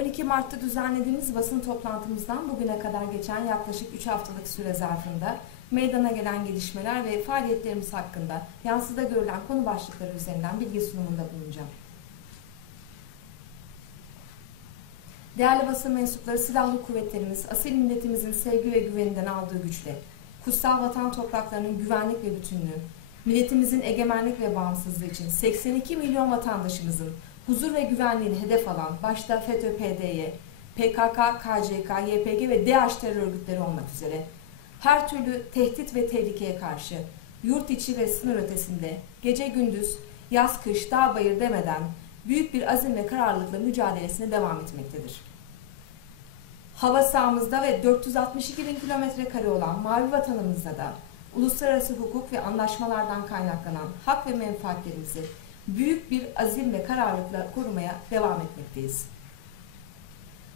12 Mart'ta düzenlediğimiz basın toplantımızdan bugüne kadar geçen yaklaşık 3 haftalık süre zarfında meydana gelen gelişmeler ve faaliyetlerimiz hakkında yansıda görülen konu başlıkları üzerinden bilgi sunumunda bulunacağım. Değerli basın mensupları, silahlı kuvvetlerimiz, asil milletimizin sevgi ve güveninden aldığı güçle, kutsal vatan topraklarının güvenlik ve bütünlüğü, milletimizin egemenlik ve bağımsızlığı için 82 milyon vatandaşımızın huzur ve güvenliğini hedef alan başta FETÖ-PDY, PKK, KCK, YPG ve DAEŞ terör örgütleri olmak üzere her türlü tehdit ve tehlikeye karşı yurt içi ve sınır ötesinde gece gündüz, yaz kış, dağ bayır demeden büyük bir azim ve kararlılıkla mücadelesine devam etmektedir. Hava sahamızda ve 462 bin kilometre kare olan mavi vatanımızda da uluslararası hukuk ve anlaşmalardan kaynaklanan hak ve menfaatlerimizi büyük bir azim ve kararlılıkla korumaya devam etmekteyiz.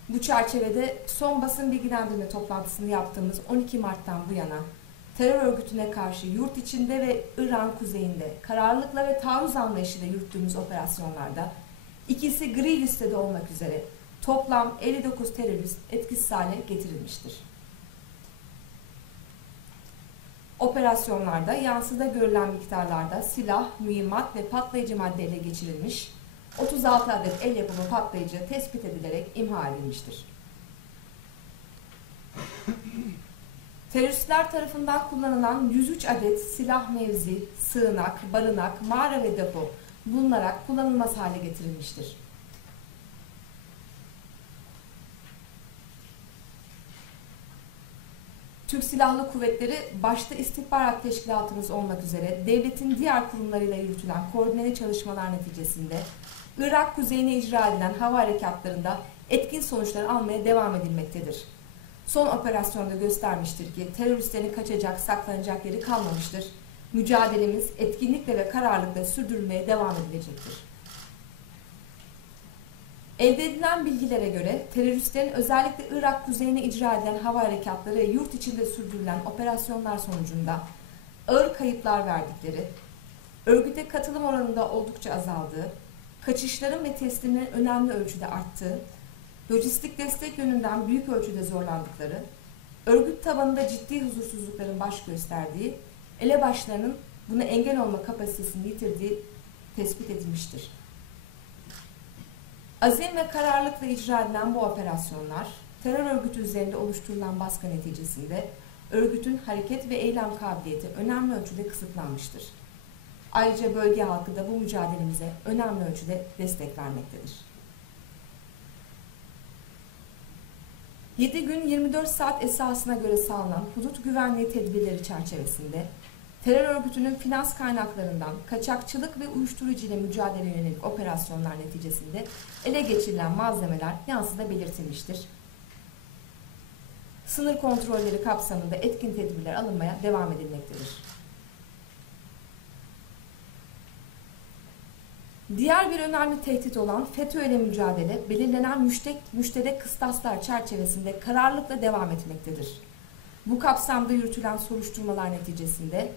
Bu çerçevede son basın bilgilendirme toplantısını yaptığımız 12 Mart'tan bu yana terör örgütüne karşı yurt içinde ve İran kuzeyinde kararlılıkla ve taarruz anlayışıyla yürüttüğümüz operasyonlarda ikisi gri listede olmak üzere toplam 59 terörist etkisiz hale getirilmiştir. Operasyonlarda yansıda görülen miktarlarda silah, mühimmat ve patlayıcı madde ele geçirilmiş, 36 adet el yapımı patlayıcı tespit edilerek imha edilmiştir. Teröristler tarafından kullanılan 103 adet silah mevzi, sığınak, barınak, mağara ve depo bulunarak kullanılmaz hale getirilmiştir. Türk Silahlı Kuvvetleri başta istihbarat teşkilatımız olmak üzere devletin diğer kurumlarıyla yürütülen koordineli çalışmalar neticesinde Irak kuzeyine icra edilen hava harekatlarında etkin sonuçlar almaya devam edilmektedir. Son operasyonda göstermiştir ki teröristlerin kaçacak, saklanacak yeri kalmamıştır. Mücadelemiz etkinlikle ve kararlılıkla sürdürülmeye devam edilecektir. Elde edilen bilgilere göre teröristlerin özellikle Irak kuzeyine icra edilen hava harekatları ve yurt içinde sürdürülen operasyonlar sonucunda ağır kayıplar verdikleri, örgüte katılım oranında oldukça azaldığı, kaçışların ve teslimlerin önemli ölçüde arttığı, lojistik destek yönünden büyük ölçüde zorlandıkları, örgüt tabanında ciddi huzursuzlukların baş gösterdiği, elebaşlarının buna engel olma kapasitesini yitirdiği tespit edilmiştir. Azim ve kararlılıkla icra edilen bu operasyonlar, terör örgütü üzerinde oluşturulan baskı neticesinde örgütün hareket ve eylem kabiliyeti önemli ölçüde kısıtlanmıştır. Ayrıca bölge halkı da bu mücadelemize önemli ölçüde destek vermektedir. 7 gün 24 saat esasına göre sağlanan hudut güvenliği tedbirleri çerçevesinde terör örgütünün finans kaynaklarından kaçakçılık ve uyuşturucu ile mücadele yönelik operasyonlar neticesinde ele geçirilen malzemeler yansıda belirtilmiştir. Sınır kontrolleri kapsamında etkin tedbirler alınmaya devam edilmektedir. Diğer bir önemli tehdit olan FETÖ ile mücadele belirlenen müşterek, müşterek kıstaslar çerçevesinde kararlılıkla devam etmektedir. Bu kapsamda yürütülen soruşturmalar neticesinde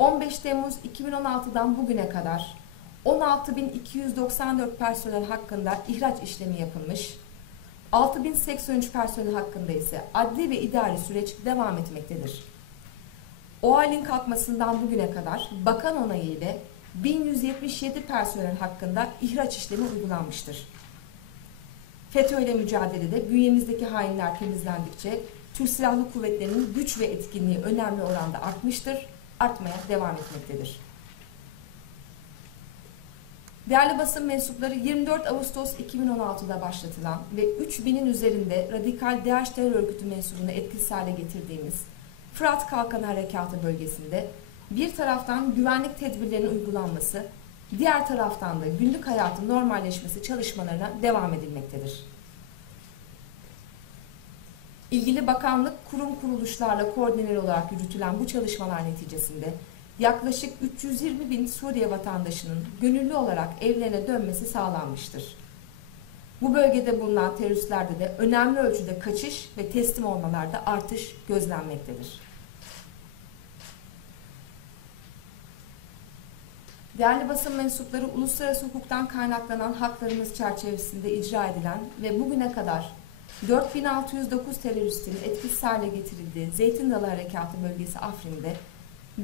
15 Temmuz 2016'dan bugüne kadar 16.294 personel hakkında ihraç işlemi yapılmış, 6.083 personel hakkında ise adli ve idari süreç devam etmektedir. O halin kalkmasından bugüne kadar bakan onayı ile 1177 personel hakkında ihraç işlemi uygulanmıştır. FETÖ ile mücadelede bünyemizdeki hainler temizlendikçe Türk Silahlı Kuvvetleri'nin güç ve etkinliği önemli oranda artmıştır, artmaya devam etmektedir. Değerli basın mensupları 24 Ağustos 2016'da başlatılan ve 3000'in üzerinde radikal DH terör örgütü mensubunu etkisiz hale getirdiğimiz Fırat Kalkanı Harekatı bölgesinde bir taraftan güvenlik tedbirlerinin uygulanması, diğer taraftan da günlük hayatın normalleşmesi çalışmalarına devam edilmektedir. İlgili bakanlık kurum kuruluşlarla koordineli olarak yürütülen bu çalışmalar neticesinde yaklaşık 320 bin Suriye vatandaşının gönüllü olarak evlerine dönmesi sağlanmıştır. Bu bölgede bulunan teröristlerde de önemli ölçüde kaçış ve teslim olmalarda artış gözlenmektedir. Değerli basın mensupları uluslararası hukuktan kaynaklanan haklarımız çerçevesinde icra edilen ve bugüne kadar 4609 teröristin etkisiz hale getirildiği Zeytin Dalı Harekatı bölgesi Afrin'de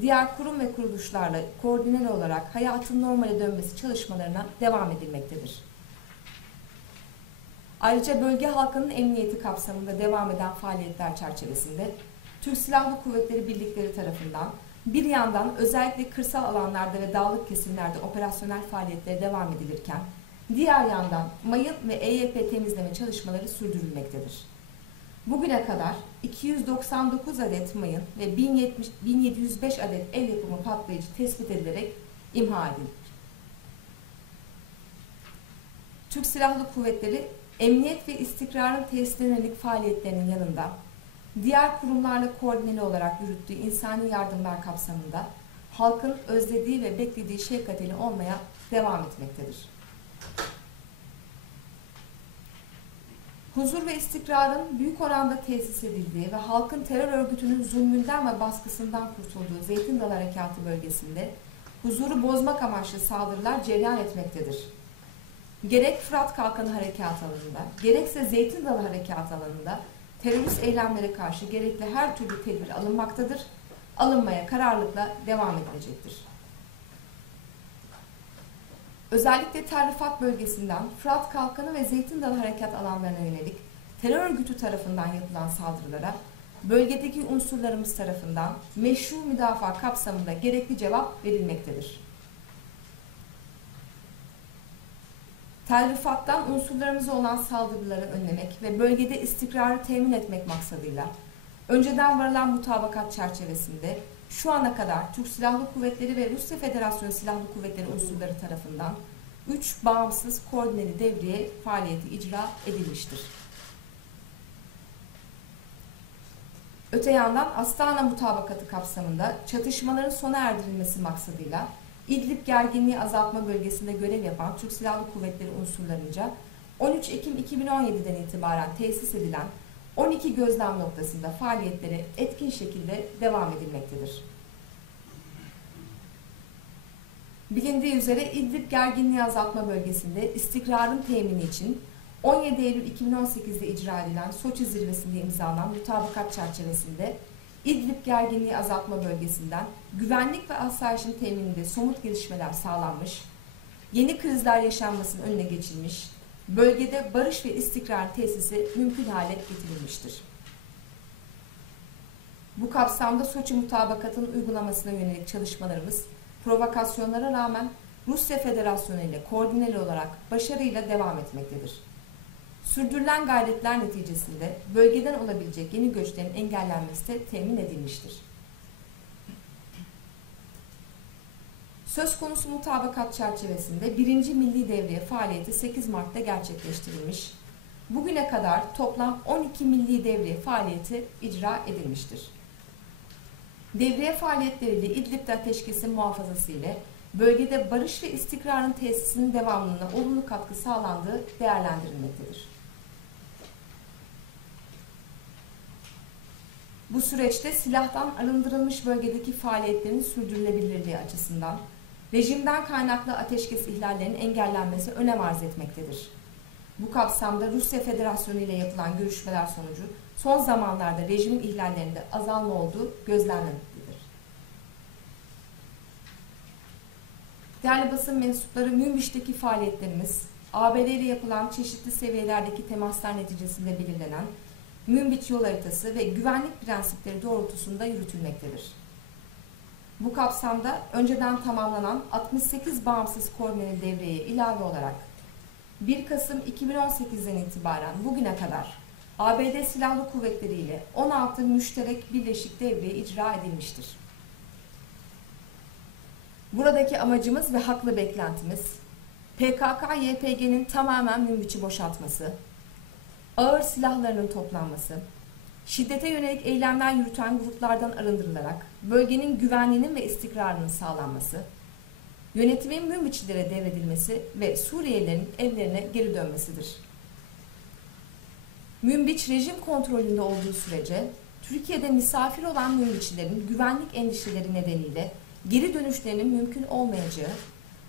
diğer kurum ve kuruluşlarla koordineli olarak hayatın normale dönmesi çalışmalarına devam edilmektedir. Ayrıca bölge halkının emniyeti kapsamında devam eden faaliyetler çerçevesinde Türk Silahlı Kuvvetleri birlikleri tarafından bir yandan özellikle kırsal alanlarda ve dağlık kesimlerde operasyonel faaliyetlere devam edilirken diğer yandan mayın ve EYP temizleme çalışmaları sürdürülmektedir. Bugüne kadar 299 adet mayın ve 1070, 1705 adet el yapımı patlayıcı tespit edilerek imha edildi. Türk Silahlı Kuvvetleri emniyet ve istikrarın tesisine yönelik faaliyetlerinin yanında diğer kurumlarla koordineli olarak yürüttüğü insani yardımlar kapsamında halkın özlediği ve beklediği şefkateli olmaya devam etmektedir. Huzur ve istikrarın büyük oranda tesis edildiği ve halkın terör örgütünün zulmünden ve baskısından kurtulduğu Zeytin Dalı Harekatı bölgesinde huzuru bozmak amaçlı saldırılar cereyan etmektedir. Gerek Fırat Kalkanı Harekat alanında, gerekse Zeytin Dalı Harekat alanında terörist eylemlere karşı gerekli her türlü tedbir alınmaktadır, alınmaya kararlılıkla devam edilecektir. Özellikle Terrifat bölgesinden Fırat Kalkanı ve Zeytin Dalı Harekat alanlarına yönelik terör örgütü tarafından yapılan saldırılara bölgedeki unsurlarımız tarafından meşru müdafaa kapsamında gerekli cevap verilmektedir. Terrifattan unsurlarımıza olan saldırıları önlemek ve bölgede istikrarı temin etmek maksadıyla önceden varılan mutabakat çerçevesinde şu ana kadar Türk Silahlı Kuvvetleri ve Rusya Federasyonu Silahlı Kuvvetleri unsurları tarafından 3 bağımsız koordineli devriye faaliyeti icra edilmiştir. Öte yandan Astana mutabakatı kapsamında çatışmaların sona erdirilmesi maksadıyla İdlib gerginliği azaltma bölgesinde görev yapan Türk Silahlı Kuvvetleri unsurlarınca 13 Ekim 2017'den itibaren tesis edilen 12 gözlem noktasında faaliyetleri etkin şekilde devam edilmektedir. Bilindiği üzere İdlib gerginliği azaltma bölgesinde istikrarın temini için 17 Eylül 2018'de icra edilen Soçi zirvesinde imzalanan mutabakat çerçevesinde İdlib gerginliği azaltma bölgesinden güvenlik ve asayişin temininde somut gelişmeler sağlanmış, yeni krizler yaşanmasının önüne geçilmiş, bölgede barış ve istikrar tesisi mümkün hale getirilmiştir. Bu kapsamda Soçi mutabakatının uygulamasına yönelik çalışmalarımız provokasyonlara rağmen Rusya Federasyonu ile koordineli olarak başarıyla devam etmektedir. Sürdürülen gayretler neticesinde bölgeden olabilecek yeni göçlerin engellenmesi de temin edilmiştir. Söz konusu mutabakat çerçevesinde 1. Milli Devriye faaliyeti 8 Mart'ta gerçekleştirilmiş. Bugüne kadar toplam 12 Milli Devriye faaliyeti icra edilmiştir. Devriye faaliyetleriyle İdlib'de ateşkesin muhafazası ile bölgede barış ve istikrarın tesisinin devamlılığına olumlu katkı sağlandığı değerlendirilmektedir. Bu süreçte silahtan arındırılmış bölgedeki faaliyetlerin sürdürülebilirliği açısından rejimden kaynaklı ateşkes ihlallerinin engellenmesi önem arz etmektedir. Bu kapsamda Rusya Federasyonu ile yapılan görüşmeler sonucu son zamanlarda rejimin ihlallerinde azalma olduğu gözlenmektedir. Değerli basın mensupları Münbiş'teki faaliyetlerimiz, ABD ile yapılan çeşitli seviyelerdeki temaslar neticesinde belirlenen Münbiç yol haritası ve güvenlik prensipleri doğrultusunda yürütülmektedir. Bu kapsamda önceden tamamlanan 68 bağımsız koordineli devreye ilave olarak 1 Kasım 2018'den itibaren bugüne kadar ABD Silahlı Kuvvetleri ile 16 müşterek birleşik devriye icra edilmiştir. Buradaki amacımız ve haklı beklentimiz PKK-YPG'nin tamamen Münbiç'i boşaltması, ağır silahlarının toplanması, şiddete yönelik eylemler yürüten gruplardan arındırılarak bölgenin güvenliğinin ve istikrarının sağlanması, yönetimin Münbiçlilere devredilmesi ve Suriyelilerin evlerine geri dönmesidir. Münbiç rejim kontrolünde olduğu sürece Türkiye'de misafir olan Münbiçlilerin güvenlik endişeleri nedeniyle geri dönüşlerinin mümkün olmayacağı,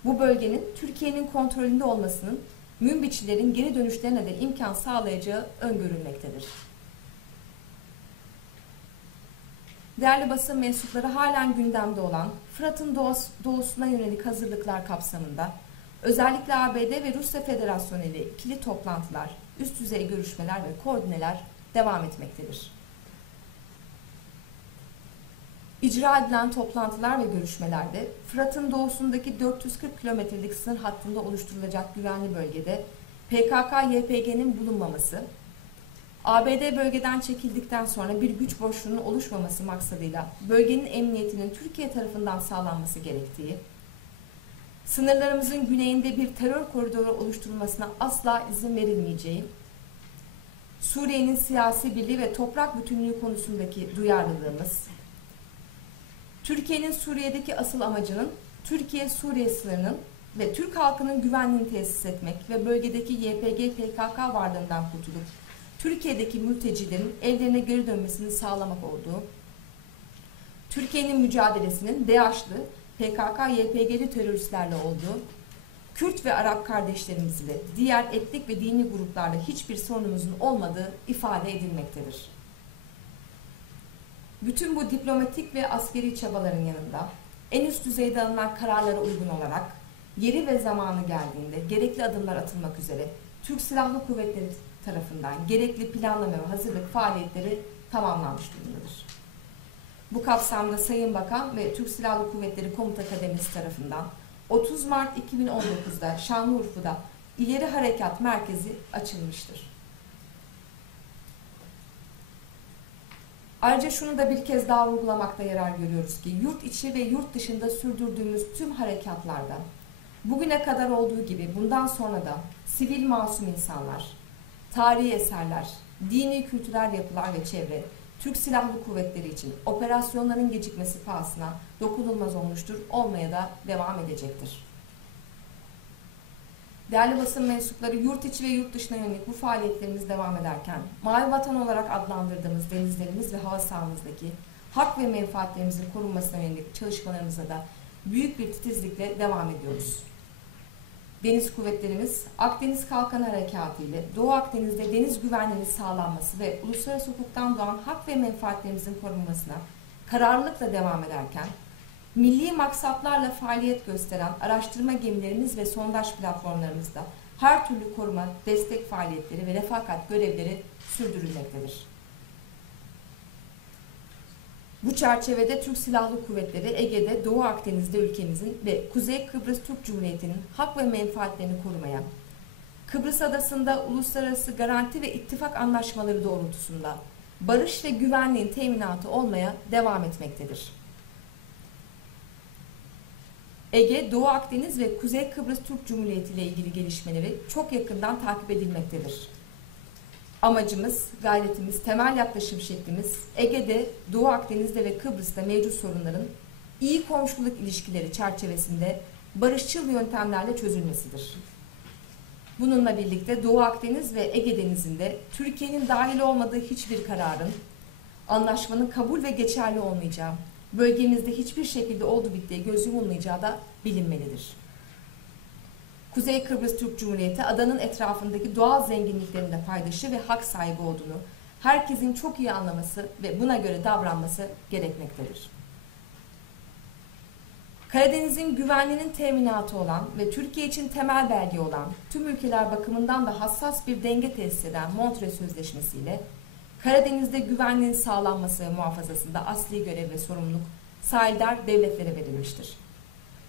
bu bölgenin Türkiye'nin kontrolünde olmasının münbiçilerin geri dönüşlerine de imkan sağlayacağı öngörülmektedir. Değerli basın mensupları halen gündemde olan Fırat'ın doğusuna yönelik hazırlıklar kapsamında özellikle ABD ve Rusya Federasyonu ile ikili toplantılar, üst düzey görüşmeler ve koordineler devam etmektedir. İcra edilen toplantılar ve görüşmelerde Fırat'ın doğusundaki 440 kilometrelik sınır hattında oluşturulacak güvenli bölgede PKK-YPG'nin bulunmaması, ABD bölgeden çekildikten sonra bir güç boşluğunun oluşmaması maksadıyla bölgenin emniyetinin Türkiye tarafından sağlanması gerektiği, sınırlarımızın güneyinde bir terör koridoru oluşturulmasına asla izin verilmeyeceği, Suriye'nin siyasi birliği ve toprak bütünlüğü konusundaki duyarlılığımız, Türkiye'nin Suriye'deki asıl amacının Türkiye-Suriye sınırının ve Türk halkının güvenliğini tesis etmek ve bölgedeki YPG-PKK varlığından kurtulup Türkiye'deki mültecilerin evlerine geri dönmesini sağlamak olduğu, Türkiye'nin mücadelesinin DAEŞ'lı, PKK-YPG'li teröristlerle olduğu, Kürt ve Arap kardeşlerimizle diğer etnik ve dini gruplarla hiçbir sorunumuzun olmadığı ifade edilmektedir. Bütün bu diplomatik ve askeri çabaların yanında en üst düzeyde alınan kararlara uygun olarak yeri ve zamanı geldiğinde gerekli adımlar atılmak üzere Türk Silahlı Kuvvetleri tarafından gerekli planlama ve hazırlık faaliyetleri tamamlanmış durumdadır. Bu kapsamda Sayın Bakan ve Türk Silahlı Kuvvetleri Komuta Kademesi tarafından 30 Mart 2019'da Şanlıurfa'da İleri Harekat Merkezi açılmıştır. Ayrıca şunu da bir kez daha vurgulamakta yarar görüyoruz ki yurt içi ve yurt dışında sürdürdüğümüz tüm harekatlarda bugüne kadar olduğu gibi bundan sonra da sivil masum insanlar, tarihi eserler, dini kültürel yapılar ve çevre, Türk Silahlı Kuvvetleri için operasyonların gecikmesi pahasına dokunulmaz olmuştur, olmaya da devam edecektir. Değerli basın mensupları yurt içi ve yurt dışına yönelik bu faaliyetlerimiz devam ederken Mavi Vatan olarak adlandırdığımız denizlerimiz ve hava sahamızdaki hak ve menfaatlerimizin korunmasına yönelik çalışmalarımıza da büyük bir titizlikle devam ediyoruz. Deniz kuvvetlerimiz Akdeniz Kalkan Harekatı ile Doğu Akdeniz'de deniz güvenliğinin sağlanması ve uluslararası hukuktan doğan hak ve menfaatlerimizin korunmasına kararlılıkla devam ederken milli maksatlarla faaliyet gösteren araştırma gemilerimiz ve sondaj platformlarımızda her türlü koruma, destek faaliyetleri ve refakat görevleri sürdürülmektedir. Bu çerçevede Türk Silahlı Kuvvetleri Ege'de, Doğu Akdeniz'de ülkemizin ve Kuzey Kıbrıs Türk Cumhuriyeti'nin hak ve menfaatlerini korumaya, Kıbrıs Adası'nda uluslararası garanti ve ittifak anlaşmaları doğrultusunda barış ve güvenliğin teminatı olmaya devam etmektedir. Ege, Doğu Akdeniz ve Kuzey Kıbrıs Türk Cumhuriyeti ile ilgili gelişmeleri çok yakından takip edilmektedir. Amacımız, gayretimiz, temel yaklaşım şeklimiz Ege'de, Doğu Akdeniz'de ve Kıbrıs'ta mevcut sorunların iyi komşuluk ilişkileri çerçevesinde barışçıl yöntemlerle çözülmesidir. Bununla birlikte Doğu Akdeniz ve Ege Denizi'nde Türkiye'nin dahil olmadığı hiçbir kararın anlaşmanın kabul ve geçerli olmayacağı, bölgemizde hiçbir şekilde oldu bittiği göz yumulmayacağı da bilinmelidir. Kuzey Kıbrıs Türk Cumhuriyeti adanın etrafındaki doğal zenginliklerinde paydaşı ve hak sahibi olduğunu herkesin çok iyi anlaması ve buna göre davranması gerekmektedir. Karadeniz'in güvenliğinin teminatı olan ve Türkiye için temel belge olan tüm ülkeler bakımından da hassas bir denge tesis eden Montre Sözleşmesi ile Karadeniz'de güvenliğin sağlanması ve muhafazasında asli görev ve sorumluluk sahildar devletlere verilmiştir.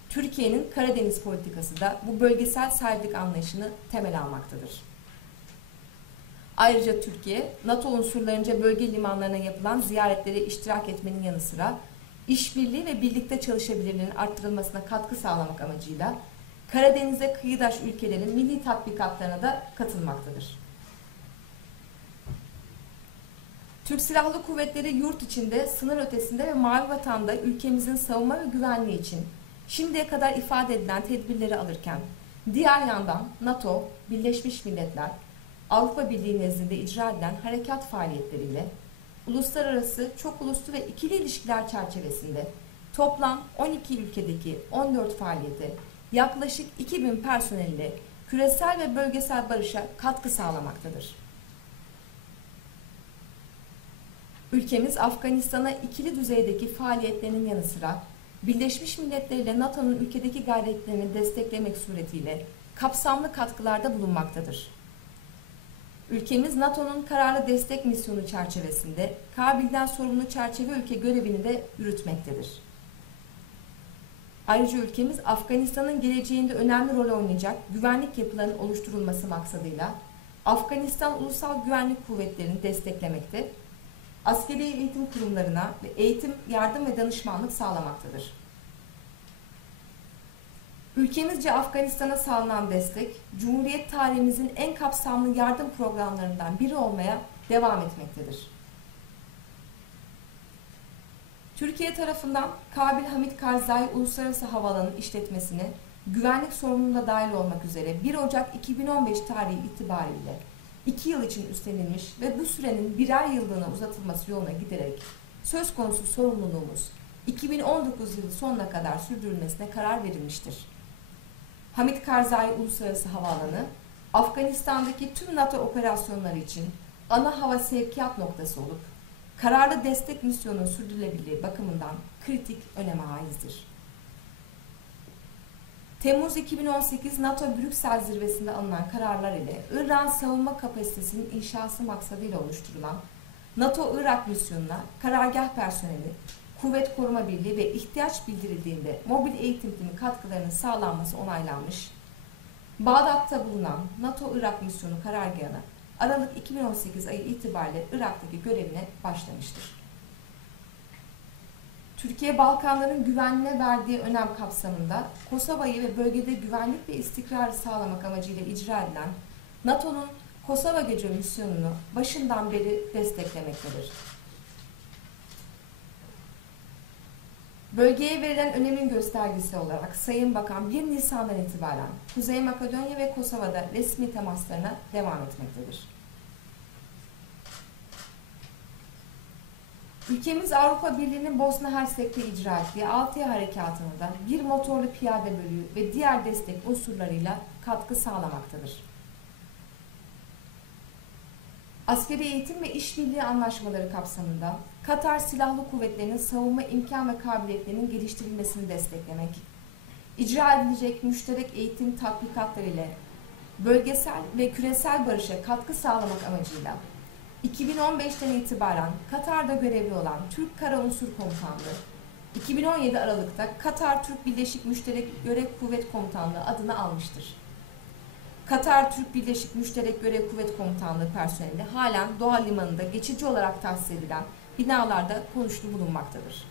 Türkiye'nin Karadeniz politikası da bu bölgesel sahiplik anlayışını temel almaktadır. Ayrıca Türkiye, NATO unsurlarınca bölge limanlarına yapılan ziyaretlere iştirak etmenin yanı sıra işbirliği ve birlikte çalışabilirliğinin arttırılmasına katkı sağlamak amacıyla Karadeniz'e kıyıdaş ülkelerin milli tatbikatlarına da katılmaktadır. Türk Silahlı Kuvvetleri yurt içinde, sınır ötesinde ve mavi vatanda ülkemizin savunma ve güvenliği için şimdiye kadar ifade edilen tedbirleri alırken, diğer yandan NATO, Birleşmiş Milletler, Avrupa Birliği nezdinde icra edilen harekat faaliyetleriyle uluslararası çok uluslu ve ikili ilişkiler çerçevesinde toplam 12 ülkedeki 14 faaliyete yaklaşık 2000 personeliyle küresel ve bölgesel barışa katkı sağlamaktadır. Ülkemiz Afganistan'a ikili düzeydeki faaliyetlerinin yanı sıra Birleşmiş Milletler ile NATO'nun ülkedeki gayretlerini desteklemek suretiyle kapsamlı katkılarda bulunmaktadır. Ülkemiz NATO'nun kararlı destek misyonu çerçevesinde Kabil'den sorumlu çerçeve ülke görevini de yürütmektedir. Ayrıca ülkemiz Afganistan'ın geleceğinde önemli rol oynayacak güvenlik yapılarının oluşturulması maksadıyla Afganistan Ulusal Güvenlik Kuvvetleri'ni desteklemekte, askeri eğitim kurumlarına ve eğitim, yardım ve danışmanlık sağlamaktadır. Ülkemizce Afganistan'a sağlanan destek, Cumhuriyet tarihimizin en kapsamlı yardım programlarından biri olmaya devam etmektedir. Türkiye tarafından Kabil Hamit Karzai Uluslararası Havaalanı işletmesine güvenlik sorumluluğuna dahil olmak üzere 1 Ocak 2015 tarihi itibariyle 2 yıl için üstlenilmiş ve bu sürenin birer yıllığına uzatılması yoluna giderek söz konusu sorumluluğumuz 2019 yılı sonuna kadar sürdürülmesine karar verilmiştir. Hamit Karzai Uluslararası Havaalanı, Afganistan'daki tüm NATO operasyonları için ana hava sevkiyat noktası olup, kararlı destek misyonunun sürdürülebilirliği bakımından kritik öneme haizdir. Temmuz 2018 NATO Brüksel zirvesinde alınan kararlar ile İran savunma kapasitesinin inşası maksadıyla oluşturulan NATO Irak misyonuna karargah personeli, kuvvet koruma birliği ve ihtiyaç bildirildiğinde mobil eğitim katkılarının sağlanması onaylanmış. Bağdat'ta bulunan NATO Irak misyonu karargahına Aralık 2018 ayı itibariyle Irak'taki görevine başlamıştır. Türkiye Balkanların güvenliğine verdiği önem kapsamında Kosova'yı ve bölgede güvenlik ve istikrarı sağlamak amacıyla icra edilen NATO'nun Kosova Gece misyonunu başından beri desteklemektedir. Bölgeye verilen önemin göstergesi olarak Sayın Bakan 1 Nisan'dan itibaren Kuzey Makedonya ve Kosova'da resmi temaslarına devam etmektedir. Ülkemiz Avrupa Birliği'nin Bosna Hersek'te icra ettiği 6 harekatına da bir motorlu piyade bölüğü ve diğer destek unsurlarıyla katkı sağlamaktadır. Askeri eğitim ve işbirliği anlaşmaları kapsamında Katar Silahlı Kuvvetleri'nin savunma imkan ve kabiliyetlerinin geliştirilmesini desteklemek, icra edilecek müşterek eğitim tatbikatları ile bölgesel ve küresel barışa katkı sağlamak amacıyla 2015'ten itibaren Katar'da görevli olan Türk Kara Unsur Komutanlığı, 2017 Aralık'ta Katar Türk Birleşik Müşterek Görev Kuvvet Komutanlığı adını almıştır. Katar Türk Birleşik Müşterek Görev Kuvvet Komutanlığı personeli halen Doğa Limanı'nda geçici olarak tahsis edilen binalarda konuşlu bulunmaktadır.